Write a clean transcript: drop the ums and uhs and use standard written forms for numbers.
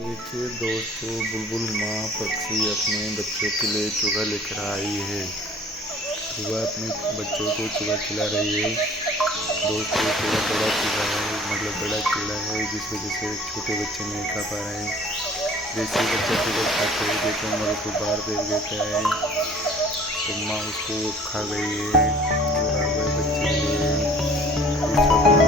देखिए दोस्तों, बुलबुल माँ पक्षी अपने बच्चों के लिए चूहा लेकर आई है। वह अपने बच्चों को चूहा खिला रही है। दोस्तों, थोड़ा बड़ा चूहा है, मतलब बड़ा कीड़ा है, जिस वजह से छोटे बच्चे नहीं खा पा रहे हैं। जैसे बच्चा कीड़ा खाते ही देखो मर को बाहर फेंक देता है, तो माँ उसको खा गई है और अब वह बच्चे के लिए दूसरा